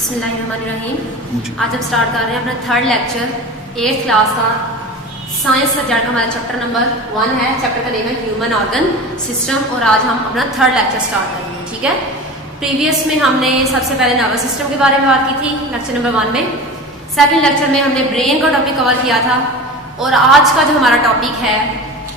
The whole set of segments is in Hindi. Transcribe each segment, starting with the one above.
बिस्मिल्लाहिर्रहमानिर्रहीम। आज हम स्टार्ट कर रहे हैं अपना थर्ड लेक्चर 8th क्लास का साइंस सब्जेक्ट का। हमारा चैप्टर नंबर 1 है। चैप्टर का नेम है ह्यूमन ऑर्गन सिस्टम और आज हम अपना थर्ड लेक्चर स्टार्ट करेंगे। ठीक है, प्रीवियस में हमने सबसे पहले नर्वस सिस्टम के बारे में बात की थी लेक्चर नंबर 1 में। सेकंड लेक्चर में हमने ब्रेन का टॉपिक कवर किया था और आज का जो हमारा टॉपिक है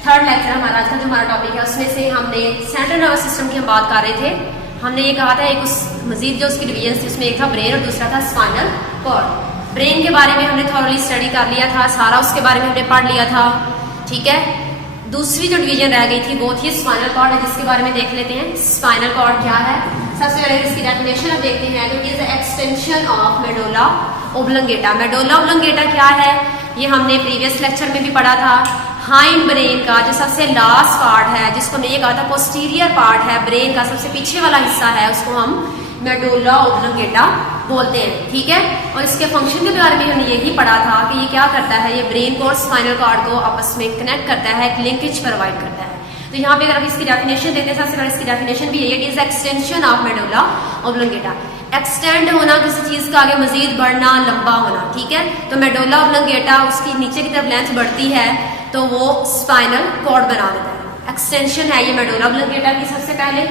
थर्ड लेक्चर हमारा आज का जो हमारा टॉपिक है उसमें से हमने सेंट्रल नर्वस सिस्टम की हम बात कर रहे थे। हमने ये कहा था एक उस मजीद जो उसकी डिवीजन थी उसमें एक था ब्रेन और दूसरा था स्पाइनल कॉर्ड। ब्रेन के बारे में हमने थॉरली स्टडी कर लिया था, सारा उसके बारे में हमने पढ़ लिया था। ठीक है, दूसरी जो डिवीजन रह गई थी वो थी स्पाइनल कॉर्ड, जिसके बारे में देख लेते हैं। स्पाइनल कॉर्ड क्या है, सबसे पहले इसकी डेफिनेशन अब देखते हैं। तो it is extension of medulla oblongata. Medulla oblongata क्या है ये हमने प्रीवियस लेक्चर में भी पढ़ा था। हाइंड ब्रेन का जो सबसे लास्ट पार्ट है, जिसको हमने ये कहा था पोस्टीरियर पार्ट है, ब्रेन का सबसे पीछे वाला हिस्सा है, उसको हम मेडुला ओब्लंगेटा बोलते हैं। ठीक है, और इसके फंक्शन के बारे में हमने यही पढ़ा था कि ये क्या करता है, ये ब्रेन को और स्पाइनल कॉर्ड को आपस में कनेक्ट करता है, एक लिंकेज प्रोवाइड करता है। तो यहाँ पे अगर आप इसकी डेफिनेशन देते हैं, सबसे पहले इसकी डेफिनेशन भी है, it is extension of medulla oblongata. Extend होना, किसी चीज का आगे मजीद बढ़ना, लंबा होना। ठीक है, तो मेडुला ओब्लंगेटा उसकी नीचे की तरफ लेंथ बढ़ती है तो वो स्पाइनल कॉर्ड बना देता है। एक्सटेंशन है ये मेडुला ओब्लंगेटा की। सबसे पहले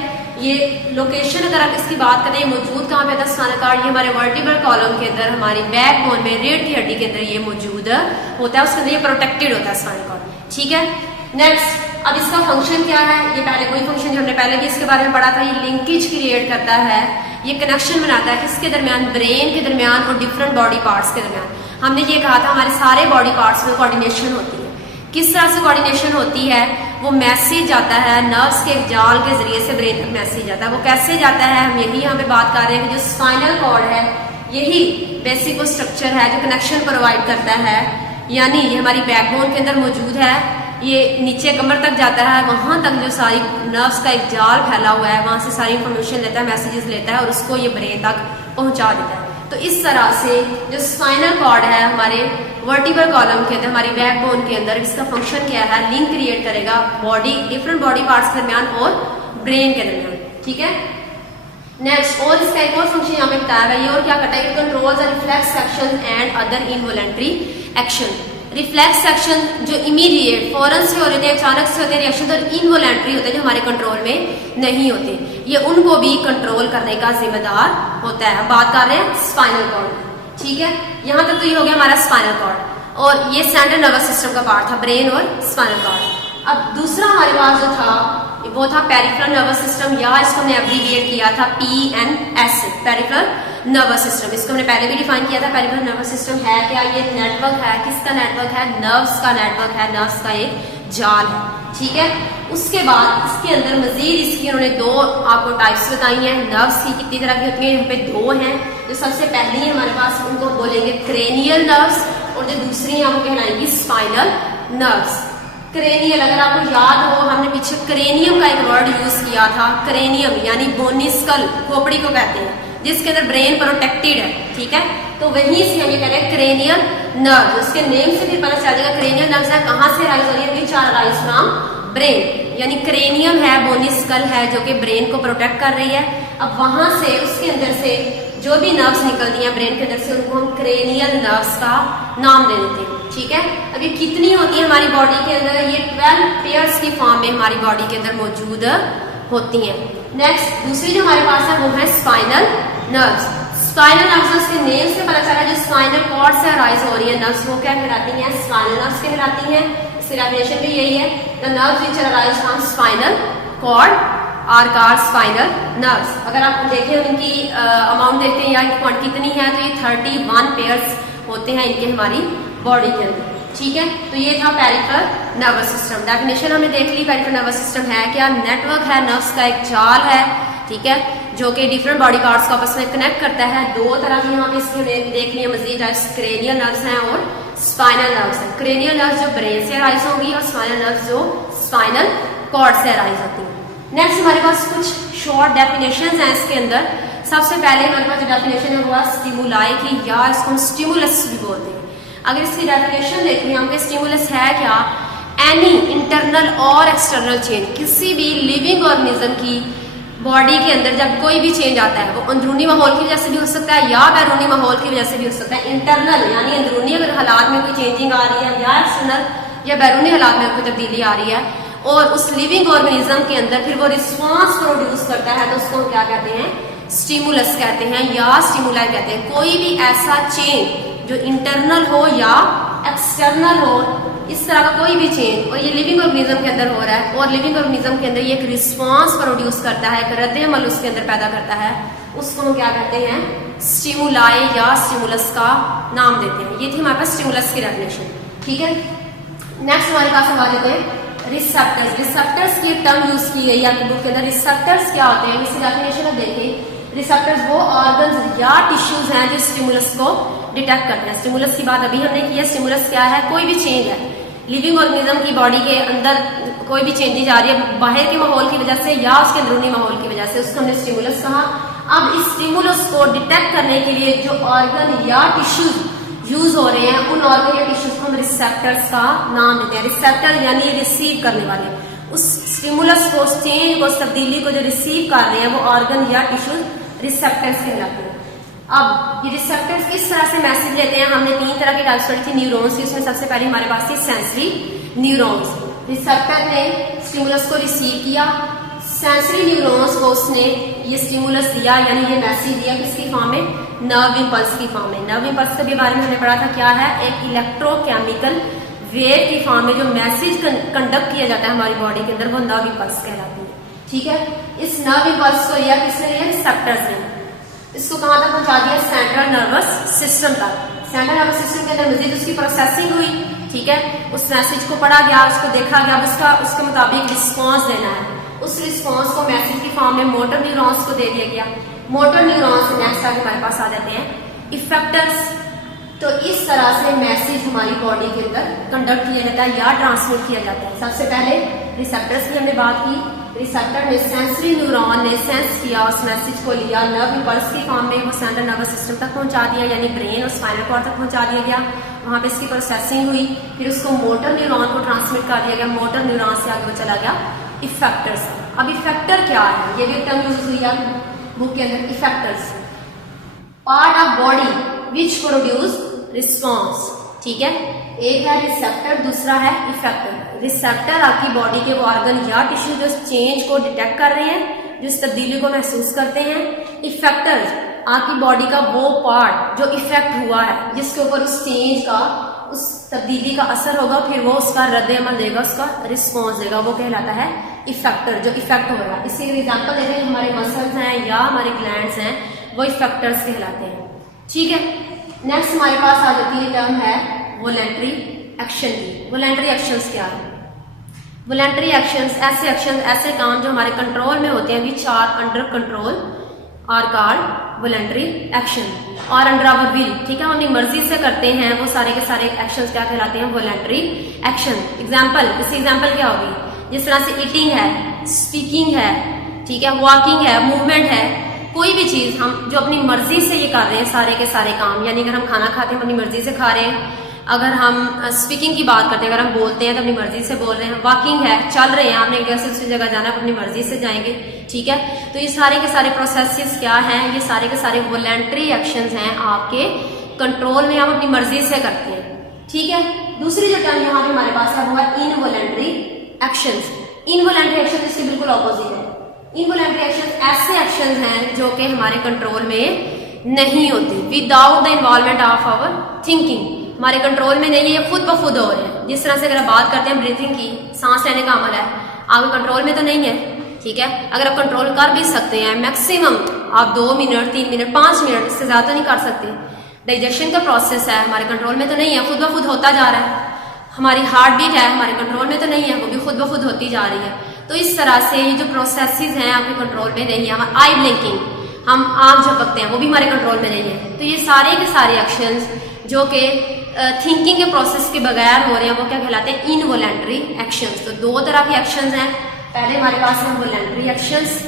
ये लोकेशन अगर आप इसकी बात करें मौजूद कहाँ पे था स्पाइनल कॉर्ड, ये हमारे वर्टिब्रल कॉलम के अंदर, हमारी बैकबोन में, रीढ़ की हड्डी के अंदर ये मौजूद होता है, उसके अंदर ये प्रोटेक्टेड होता है स्पाइनल कॉर्ड। ठीक है, नेक्स्ट अब इसका फंक्शन क्या है, ये पहले कोई फंक्शन जो हमने पहले भी इसके बारे में पढ़ा था, ये लिंकेज क्रिएट करता है, ये कनेक्शन बनाता है किसके दरमियान, ब्रेन के दरमियान और डिफरेंट बॉडी पार्ट्स के दरमियान। हमने ये कहा था हमारे सारे बॉडी पार्ट्स में कोऑर्डिनेशन होती है। किस तरह से कोऑर्डिनेशन होती है, वो मैसेज जाता है नर्व्स के जाल के जरिए से ब्रेन तक मैसेज जाता है। वो कैसे जाता है, हम यही यहाँ पे बात कर रहे हैं कि जो स्पाइनल कॉर्ड है यही बेसिक वो स्ट्रक्चर है जो कनेक्शन प्रोवाइड करता है। यानी ये हमारी बैकबोन के अंदर मौजूद है, ये नीचे कमर तक जाता है, वहां तक जो सारी नर्व्स का एक जाल फैला हुआ है, वहां से सारी इंफॉर्मेशन लेता है, मैसेजेस लेता है और उसको ये ब्रेन तक पहुंचा देता है। तो इस तरह से जो स्पाइनल कॉर्ड है हमारे वर्टिब्रल कॉलम के अंदर, हमारी बैकबोन के अंदर, इसका फंक्शन क्या है, लिंक क्रिएट करेगा बॉडी, डिफरेंट बॉडी पार्ट्स के दरमियान और ब्रेन के दरमियान। ठीक है, नेक्स्ट और इसका एक और फंक्शन यहाँ पे बताया गया, ये और क्या करता है, it controls the reflex action and other involuntary action. Reflex action जो इमीडिएट फौरन से हो रहे थे, अचानक से होते हैं रिएक्शन, तो इनवॉलंटरी होते हैं जो हमारे कंट्रोल में नहीं होते, ये उनको भी कंट्रोल करने का जिम्मेदार होता है। बात कर रहे हैं स्पाइनल कॉर्ड। ठीक है, यहाँ तक तो ये हो गया हमारा स्पाइनल कॉर्ड और ये सेंट्रल नर्वस सिस्टम का पार्ट था, ब्रेन और स्पाइनल कॉर्ड। अब दूसरा हमारे पास जो था वो था पेरिफेरल नर्वस सिस्टम, या इसको हमने एब्रीविएट किया था PNS, पेरिफेरल नर्वस सिस्टम। इसको हमने पहले भी डिफाइन किया था। पेरिफेरल नर्वस सिस्टम है क्या, ये नेटवर्क है, किसका नेटवर्क है, नर्व्स का नेटवर्क है, नर्व्स का एक जाल है। ठीक है, उसके बाद इसके अंदर मजीद इसकी उन्होंने दो आपको टाइप्स बताई हैं नर्व्स की, कितनी तरह की होती है, यहाँ पे दो हैं। जो सबसे पहली है हमारे पास उनको बोलेंगे क्रेनियल नर्व्स और जो दूसरी है आपको कहलाएंगी स्पाइनल नर्व्स। क्रेनियल, अगर आपको याद हो हमने पीछे क्रेनियम का एक वर्ड यूज किया था, क्रेनियम यानी बोनी स्कल, खोपड़ी को कहते हैं, जिसके अंदर ब्रेन प्रोटेक्टेड है। ठीक है, तो वहीं से हम ये कह रहे हैं क्रेनियल नर्व। उसके नेम से भी पता चल जाएगा क्रेनियल नर्व्स है कहाँ से राइज हो रही है, which are rise from brain. यानी क्रेनियम है, बोनी स्कल है जो कि ब्रेन को प्रोटेक्ट कर रही है। अब वहां से उसके अंदर से जो भी नर्व्स निकलती हैं ब्रेन के अंदर से, उनको हम क्रेनियल नर्व्स का नाम दे देते हैं। ठीक है, अब ये कितनी होती है हमारी बॉडी के अंदर, ये 12 पेयर्स की फॉर्म में हमारी बॉडी के अंदर मौजूद होती हैं। नेक्स्ट दूसरी जो हमारे पास है वो है स्पाइनल नर्व्स। स्पाइनल नर्व्स के नेम से पता चला जो स्पाइनल कॉर्ड से अराइज हो रही है नर्व्स, वो क्या कहलाती हैं, स्पाइनल नर्व्स कहलाती हैं। इसकी डेफिनेशन भी यही है, the nerves which arise from spinal cord are called spinal nerves. अगर आप देखें इनकी अमाउंट देखते हैं या इनकी कितनी है, तो ये 31 पेयर्स होते हैं इनके हमारी बॉडी के अंदर। ठीक है, तो ये था पेरिफेरल नर्वस सिस्टम। डेफिनेशन हमने देख ली, पेरिफेरल नर्वस सिस्टम है क्या, नेटवर्क है, नर्व्स का एक जाल है। ठीक है, जो कि डिफरेंट बॉडी पार्ट्स को आपस में कनेक्ट करता है। दो तरह की यहाँ पे इसकी हमने देख लिया मजीद, क्रेनियल नर्व्स हैं और स्पाइनल नर्व्स हैं। क्रेनियल नर्व्स जो ब्रेन से अराइज होंगी और स्पाइनल नर्व्स जो स्पाइनल कॉर्ड से अराइज होती हैं। नेक्स्ट हमारे पास कुछ शॉर्ट डेफिनेशंस हैं इसके अंदर। सबसे पहले हमारे पास जो डेफिनेशन है वो है स्टिमुलाई की, या इसको हम स्टिमुलस भी बोलते हैं। अगर इसकी डेफिनेशन देखें हम, स्टिमुलस है क्या, एनी इंटरनल और एक्सटर्नल चेंज, किसी भी लिविंग ऑर्गेनिज्म की बॉडी के अंदर जब कोई भी चेंज आता है वो अंदरूनी माहौल की वजह से भी हो सकता है या बैरूनी माहौल की वजह से भी हो सकता है। इंटरनल यानी अंदरूनी अगर हालात में कोई चेंजिंग आ रही है या एक्सटर्नल या बैरूनी हालात में कोई तब्दीली आ रही है और उस लिविंग ऑर्गेनिज्म के अंदर फिर वो रिस्पॉन्स प्रोड्यूस करता है तो उसको हम क्या कहते हैं, स्टिमुलस कहते हैं या स्टिमुलाई कहते हैं। कोई भी ऐसा चेंज जो इंटरनल हो या एक्सटर्नल हो, इस तरह का कोई भी चेंज और ये लिविंग ऑर्गेनिज्म के अंदर हो रहा है और लिविंग ऑर्गेनिज्म के अंदर ये एक रिस्पॉन्स प्रोड्यूस करता है, एक रद्द अमल उसके अंदर पैदा करता है, उसको हम क्या कहते हैं, स्टिमुलाई या स्टिमुलस का नाम देते हैं। ये थी हमारे पास स्टिमुलस की डेफिनेशन। ठीक है, नेक्स्ट हमारे पास हम आ जाते हैं रिसेप्टर्स। रिसेप्टर्स की टर्म यूज की गई आपकी बुक के अंदर। रिसेप्टर्स क्या होते हैं, इसकी डेफिनेशन आप देखें। रिसेप्टर्स वो ऑर्गन्स या टिश्यूज हैं जो स्टिमुलस को डिटेक्ट करते हैं। स्टिमुलस की बात अभी हमने की है। स्टिमुलस क्या है, कोई भी चेंज है लिविंग ऑर्गेनिज्म की बॉडी के अंदर, कोई भी चेंजेज आ रही है बाहर के माहौल की वजह से या उसके अंदरूनी माहौल की वजह से, उसको हमने स्टिमुलस कहा। अब इस स्टिमुलस को डिटेक्ट करने के लिए जो ऑर्गन या टिश्यूज यूज हो रहे हैं उन ऑर्गन या टिश्यूज को हम रिसेप्टर्स का नाम देते हैं। रिसेप्टर यानी रिसीव करने वाले, उस स्टिमुलस को, उस चेंज को, उस तब्दीली को जो रिसीव कर रहे हैं वो ऑर्गन या टिश्यूज रिसेप्टर्स कहलाते हैं। अब ये रिसेप्टर्स किस तरह से मैसेज लेते हैं, हमने 3 तरह की टाइप्स पढ़ी थी न्यूरॉन्स की। उसमें सबसे पहले हमारे पास थी सेंसरी न्यूरॉन्स। रिसेप्टर ने स्टिमुलस को रिसीव किया, सेंसरी न्यूरॉन्स को उसने ये स्टिमुलस दिया यानी ये मैसेज दिया किसकी फॉर्म में, नर्व इंपल्स की फॉर्म में। नर्व इंपल्स के बारे में हमने पढ़ा था, क्या है, एक इलेक्ट्रोकेमिकल वेव की फॉर्म में जो मैसेज कंडक्ट किया जाता है हमारी बॉडी के अंदर, वो नर्व इंपल्स कहलाती है। ठीक है, इस नर्व इंपल्स को लिया किसने लिया, रिसेप्टर्स ने। इसको कहां तक पहुंचा दिया, सेंट्रल नर्वस सिस्टम तक। सेंट्रल नर्वस सिस्टम के अंदर मजीद उसकी प्रोसेसिंग हुई। ठीक है, उस मैसेज को पढ़ा गया, उसको देखा गया, उसके मुताबिक रिस्पॉन्स देना है। उस रिस्पॉन्स को मैसेज की फॉर्म में मोटर न्यूरॉन्स को दे दिया गया। मोटर न्यूरॉन्स नेक्स्ट आगे हमारे पास आ जाते हैं इफेक्टर्स। तो इस तरह से मैसेज हमारी बॉडी के अंदर कंडक्ट किया जाता है या ट्रांसमिट किया जाता है। सबसे पहले रिसेप्टर्स की हमने बात की। रिसेप्टर ने, सेंसरी न्यूरॉन ने सेंस किया, उस मैसेज को लिया, नर्व इंपल्स की फॉर्म में वो सेंट्रल नर्वस सिस्टम तक पहुंचा दिया यानी ब्रेन और स्पाइनल कॉर्ड तक पहुंचा दिया गया। वहां पे इसकी प्रोसेसिंग हुई, फिर उसको मोटर न्यूरॉन को ट्रांसमिट कर दिया गया। मोटर न्यूरॉन से आगे वो चला गया इफेक्टर्स। अब इफेक्टर क्या है, ये भी टर्म यूज हुई है बुक के अंदर। Effectors, part of body which produce response. ठीक है, एक है रिसेप्टर, दूसरा है इफेक्टर। रिसेप्टर आपकी बॉडी के वो ऑर्गन या टिश्यू जो चेंज को डिटेक्ट कर रहे हैं, जो इस तब्दीली को महसूस करते हैं। इफेक्टर आपकी बॉडी का वो पार्ट जो इफेक्ट हुआ है, जिसके ऊपर उस चेंज का, उस तब्दीली का असर होगा, फिर वो उसका रद्द अमल देगा, उसका रिस्पॉन्स देगा, वो कहलाता है इफेक्टर, जो इफेक्ट हो रहा है। इससे एग्जाम्पल देते हैं, हमारे मसल्स हैं या हमारे ग्लैंड्स हैं, वो इफेक्टर्स कहलाते हैं। ठीक है, नेक्स्ट हमारे पास आ जाती है टर्म है वॉलंटरी एक्शन की। वॉलंटरी एक्शंस क्या है, वॉलंटरी एक्शंस ऐसे काम जो हमारे कंट्रोल में होते हैं, which are under control are called voluntary action और अंडर आवर विल। ठीक है, हम अपनी मर्जी से करते हैं, वो सारे के सारे एक्शंस क्या कहलाते हैं, वॉलंटरी एक्शन। एग्जाम्पल, इसकी एग्जाम्पल क्या होगी, जिस तरह से ईटिंग है, स्पीकिंग है, ठीक है, वॉकिंग है, मूवमेंट है, कोई भी चीज हम जो अपनी मर्जी से ये कर रहे हैं, सारे के सारे काम। यानी अगर हम खाना खाते हैं अपनी मर्जी से खा रहे हैं, अगर हम स्पीकिंग की बात करते हैं, अगर हम बोलते हैं तो अपनी मर्जी से बोल रहे हैं। वॉकिंग है, चल रहे हैं, आपने एक जगह से दूसरी जगह जाना है, अपनी मर्जी से जाएंगे। ठीक है, तो ये सारे के सारे प्रोसेसेस क्या हैं, ये सारे के सारे वॉलंटरी एक्शंस हैं, आपके कंट्रोल में, हम अपनी मर्जी से करते हैं। ठीक है, दूसरी जो टर्म यहाँ पे हमारे पास है वो है इनवॉलंटरी एक्शंस। इनवॉलंटरी एक्शन इसके बिल्कुल ऑपोजिट है। इनवॉलंटरी एक्शंस ऐसे एक्शंस हैं जो कि हमारे कंट्रोल में नहीं होते, without the involvement of our thinking, हमारे कंट्रोल में नहीं है, ये खुद ब खुद हो रहे हैं। जिस तरह से अगर आप बात करते हैं ब्रीथिंग की, सांस लेने का अमल है, आपके कंट्रोल में तो नहीं है। ठीक है, अगर आप कंट्रोल कर भी सकते हैं, मैक्सिमम आप 2 मिनट, 3 मिनट, 5 मिनट, इससे ज्यादा नहीं कर सकते। डाइजेशन का प्रोसेस है, हमारे कंट्रोल में तो नहीं है, खुद ब खुद होता जा रहा है। हमारी हार्ट बीट है, हमारे कंट्रोल में तो नहीं है, वो भी खुद ब खुद होती जा रही है। तो इस तरह से ये जो प्रोसेसेस हैं आपके कंट्रोल में नहीं है। आई ब्लिंकिंग, हम आंख झपकते हैं, वो भी हमारे कंट्रोल में नहीं है। तो ये सारे के सारे एक्शंस जो कि थिंकिंग के प्रोसेस के बगैर हो रहे हैं, वो क्या कहलाते हैं, इनवॉलंटरी एक्शंस। तो 2 तरह के एक्शंस हैं। पहले हमारे पास है वॉलंटरी एक्शंस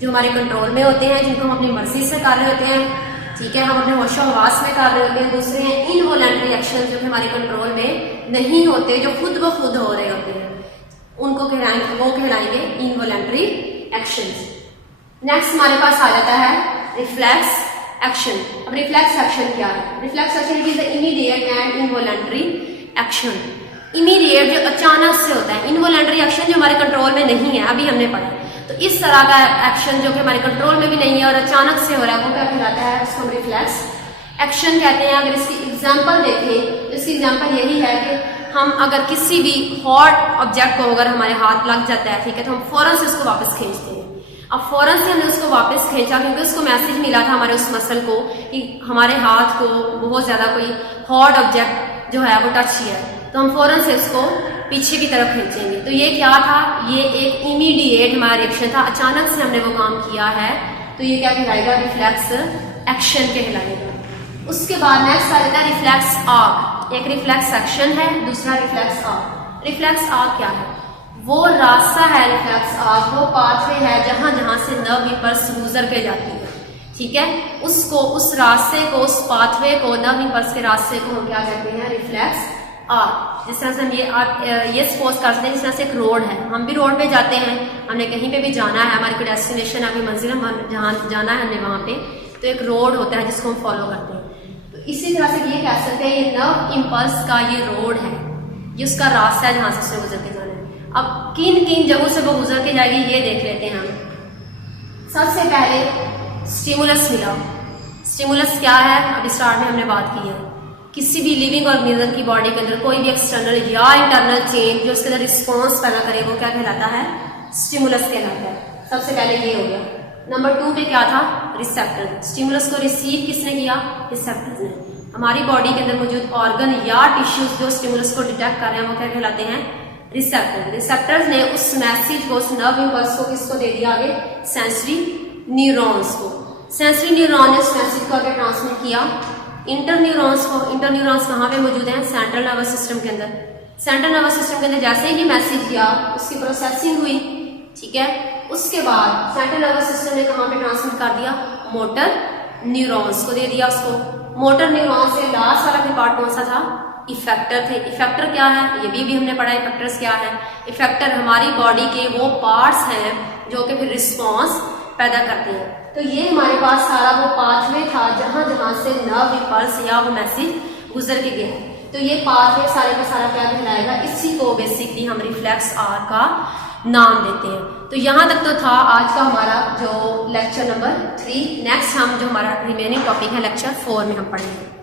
जो हमारे कंट्रोल में होते हैं, जिनको हम अपनी मर्जी से कर रहे होते हैं। ठीक है, हम अपने होशो हवास में कर रहे होते हैं। दूसरे हैं इनवॉलंटरी एक्शंस जो कि हमारे कंट्रोल में नहीं होते, जो खुद ब खुद हो रहे होते हैं, उनको कहलाएंगे, वो कहलाएंगे इनवॉलंटरी एक्शंस। नेक्स्ट हमारे पास आ जाता है रिफ्लेक्स एक्शन। अब रिफ्लेक्स एक्शन क्या है? Reflex action is the immediate and involuntary action. Immediate जो अचानक से होता है, इनवॉलंटरी एक्शन जो हमारे कंट्रोल में नहीं है, अभी हमने पढ़ा। तो इस तरह का एक्शन जो कि हमारे कंट्रोल में भी नहीं है और अचानक से हो रहा है, वो क्या कहलाता है? उसको हम रिफ्लेक्स एक्शन कहते हैं। अगर इसकी एग्जांपल देखें तो इसकी एग्जांपल यही है कि हम अगर किसी भी हॉट ऑब्जेक्ट को अगर हमारे हाथ लग जाता है, ठीक है, तो हम फौरन से उसको वापस खींचते हैं। अब फौरन से हमने उसको वापस खींचा क्योंकि उसको मैसेज मिला था हमारे उस मसल को कि हमारे हाथ को बहुत ज्यादा कोई हॉट ऑब्जेक्ट जो है वो टच किया है, तो हम फौरन से उसको पीछे की तरफ खींचेंगे। तो ये क्या था? ये एक इमीडिएट हमारा रिएक्शन था, अचानक से हमने वो काम किया है, तो ये क्या कहलाएगा? रिफ्लेक्स एक्शन कहलाएगा। उसके बाद नेक्स्ट आ जाता है रिफ्लेक्स आर्क। एक रिफ्लेक्स एक्शन है, दूसरा रिफ्लेक्स आर्क। रिफ्लेक्स आर्क क्या है? वो रास्ता है, रिफ्लेक्स आर्क वो पाथवे है जहां जहां से नर्व इंपल्स गुजर के जाती है, ठीक है, उसको, उस रास्ते को, उस पाथवे को, नर्व इंपल्स के रास्ते को हम क्या कहते हैं? Reflex arc. जिस तरह से हम ये सपोज कर सकते हैं, जिस तरह से एक रोड है, हम भी रोड पे जाते हैं, हमने कहीं पे भी जाना है, हमारी कोई डेस्टिनेशन है, कोई मंजिल हम जहाँ जाना है हमने वहां पे, तो एक रोड होता है जिसको हम फॉलो करते हैं। तो इसी तरह से ये कह सकते हैं ये नर्व इंपल्स का ये रोड है, ये उसका रास्ता है जहां से उससे गुजर के जाना है। अब किन किन जगहों से वो गुजर के जाएगी ये देख लेते हैं हम। सबसे पहले स्टिमुलस मिला। स्टिमुलस क्या है? अभी स्टार्ट में हमने बात की है, किसी भी लिविंग ऑर्गेनिज्म की बॉडी के अंदर कोई भी एक्सटर्नल या इंटरनल चेंज जो उसके अंदर रिस्पॉन्स पैदा करे वो क्या कहलाता है? स्टिमुलस कहलाता है। सबसे पहले ये हो गया। नंबर 2 पे क्या था? रिसेप्टर। स्टिमुलस को रिसीव किसने किया? रिसेप्टर्स ने। हमारी बॉडी के अंदर मौजूद ऑर्गन या टिश्यूज जो स्टिमुलस को डिटेक्ट कर रहे हैं वो क्या कहलाते हैं? रिसेप्टर। रिसेप्टर्स ने उस मैसेज को, उस नर्व इंपल्स को किसको दे दिया आगे? सेंसरी न्यूरॉन्स को। सेंसरी न्यूरॉन ने उस मैसेज को आगे ट्रांसमिट किया इंटर न्यूरॉन्स को। इंटर न्यूरॉन्स कहाँ पे मौजूद हैं? सेंट्रल नर्वस सिस्टम के अंदर। सेंट्रल नर्वस सिस्टम के अंदर जैसे ही मैसेज गया उसकी प्रोसेसिंग हुई, ठीक है, उसके बाद सेंट्रल नर्वस सिस्टम ने कहाँ पे ट्रांसमिट कर दिया? मोटर न्यूरॉन्स को दे दिया उसको। मोटर न्यूरॉन से लास्ट वाला पार्ट कौन सा था? इफेक्टर थे। इफेक्टर क्या है? ये भी हमने पढ़ा। इफेक्टर्स क्या है? इफेक्टर हमारी बॉडी के वो पार्ट्स हैं जो कि फिर रिस्पॉन्स पैदा करते हैं। तो ये हमारे पास सारा वो पाथवे था जहां जहां से नर्व इंपल्स या वो मैसेज गुजर के गया। तो ये पाथवे सारे का सारा क्या कहलाएगा? इसी को बेसिकली हम रिफ्लेक्स आर्क का नाम देते हैं। तो यहाँ तक तो था आज का हमारा जो लेक्चर नंबर 3। नेक्स्ट हम जो हमारा रिमेनिंग टॉपिक है लेक्चर 4 में हम पढ़ेंगे।